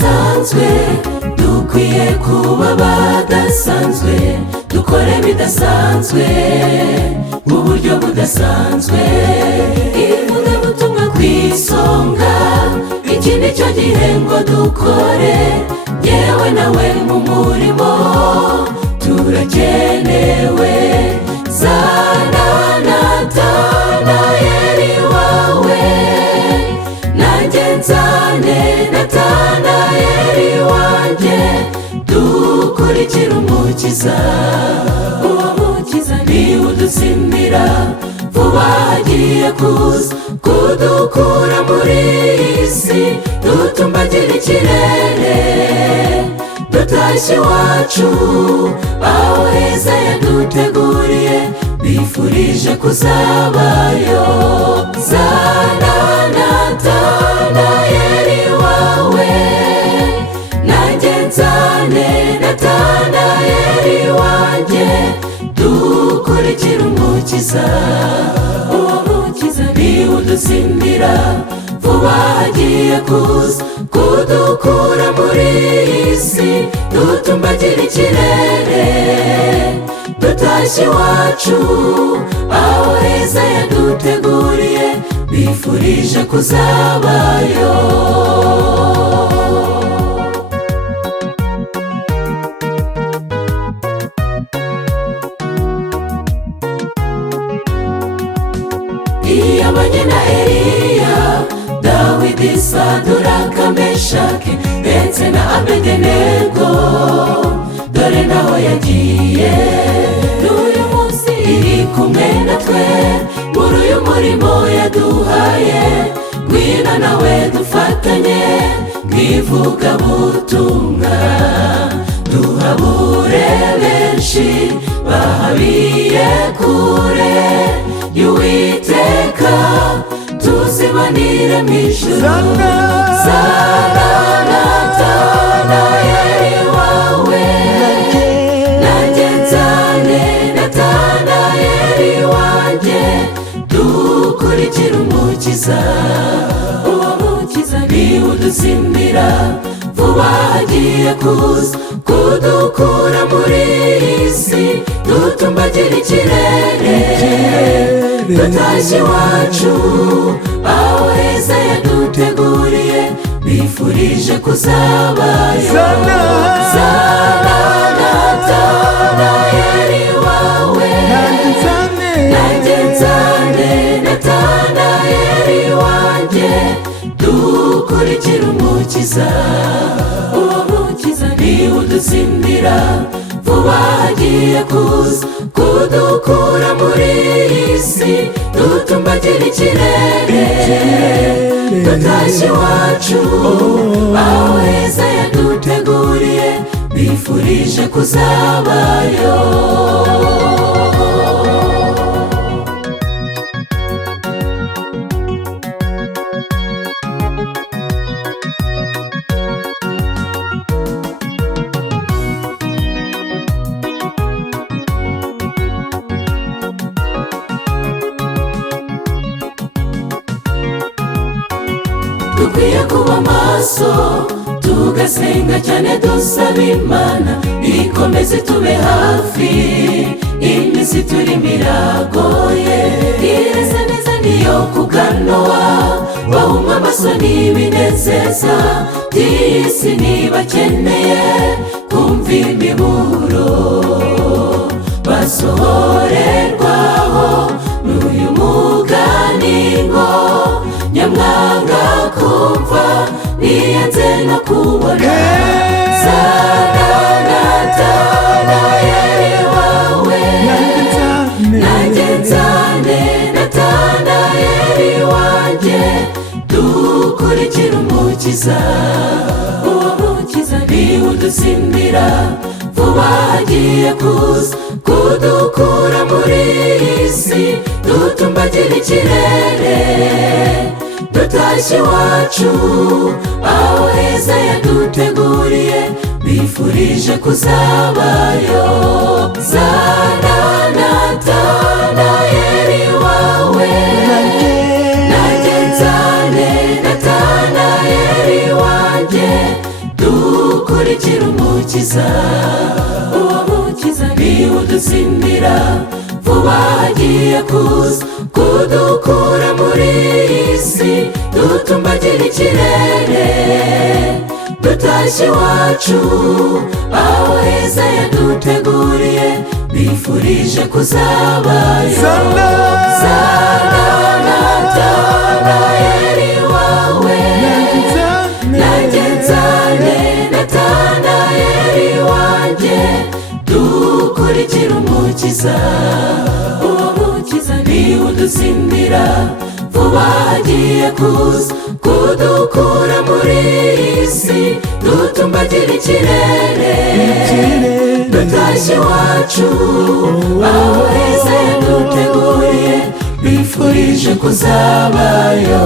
bidasanzwe, dukwiye kuba badasanzwe, dukore bidasanzwe mu buryo budasanzwe. Ivugabutumwa ku isonga, iki ni cyo gihe ngo dukore, yewe nawe mu murimo turakenewe. Zana Natanayeli wawe, nanjye nzane Natanayeli wanjye, dukurikire umukiza. Uwo mukiza niwe udutsindira, vuba agiye kuza kudukura muri iyi si, dutumbagira ikirere dutashye iwacu, aho heza yaduteguriye, bifurije kuzabayo. Zana Natanayeli wawe, nanjye nzane Natanayeli wanjye, dukurikire umukiza. Uwo mukiza niwe udutsindira, vuba agiye kuza kudukura muri iyi si, dutumbagira ikirere dutashye iwacu, aho heza yaduteguriye, bifurije kuzabayo. Iyabanye na Eliya, Dawidi, Saduraka, Meshaki ndetse na Abedenego, dore naho yagiye. N'uyu munsi iri kumwe natwe muri uyu murimo yaduhaye, ngwino nawe dufatanye bw'ivugabutumwa, duhabure benshi bahabiye kure y'Uwiteka, tuzibanire mu ijuru. Zana Natanayeli wawe, nanjye nzane Natanayeli wanjye, dukurikire umukiza. Uwo mukiza niwe udutsindira, vuba agiye kuza kudukura muri iyi si, dutumbagira ikirere dutashye iwacu, aho heza yaduteguriye, bifurije kuzabayo. Zana Natanayeli wawe, nanjye nzane Natanayeli wanjye, dukurikire umukiza. Uwo mukiza niwe udutsindira, vuba agiye kuza kudukura muri iyi si, dutumbagira ikirere dutashye iwacu, aho heza yaduteguriye, bifurije kuzabayo. Dukwiye kuba maso, tugasenga cyane dusaba Imana, ikomeze tube hafi, iminsi turimo iragoye. Irasa neza niyo kuganowa, bahumwa amaso n'ibinezeza by'iyi si, ntibakeneye kumva imiburo basohorerwaho n'uyu mugani ngo nyamwanga kumva niyanze no kubona. Zana Natanayeli wawe, nanjye nzane Natanayeli wanjye, dukurikire umukiza. Uwo mukiza niwe udutsindira, vuba agiye kuza kudukura muri iyi si, dutumbagira ikirere dutashye iwacu, aho heza yaduteguriye, bifurije kuzabayo. Zana Natanayeli wawe, nanjye nzane Natanayeli wanjye, mukiza, uwo mukiza niwe udutsindira, vuba agiye kuza kudukura muri iyi si, dutumbagira ikirere dutashye iwacu, aho heza yaduteguriye, bifurije kuzabayo. Natanayeli wawe, nanjye nzane Natanayeli wanjye, dukurikire umukiza, uwo mukiza niwe udutsindira, vuba agiye kuza kudukura muri iyi si, dutumbagira ikirere dutashye iwacu, aho heza yaduteguriye, bifurije kuzabayo.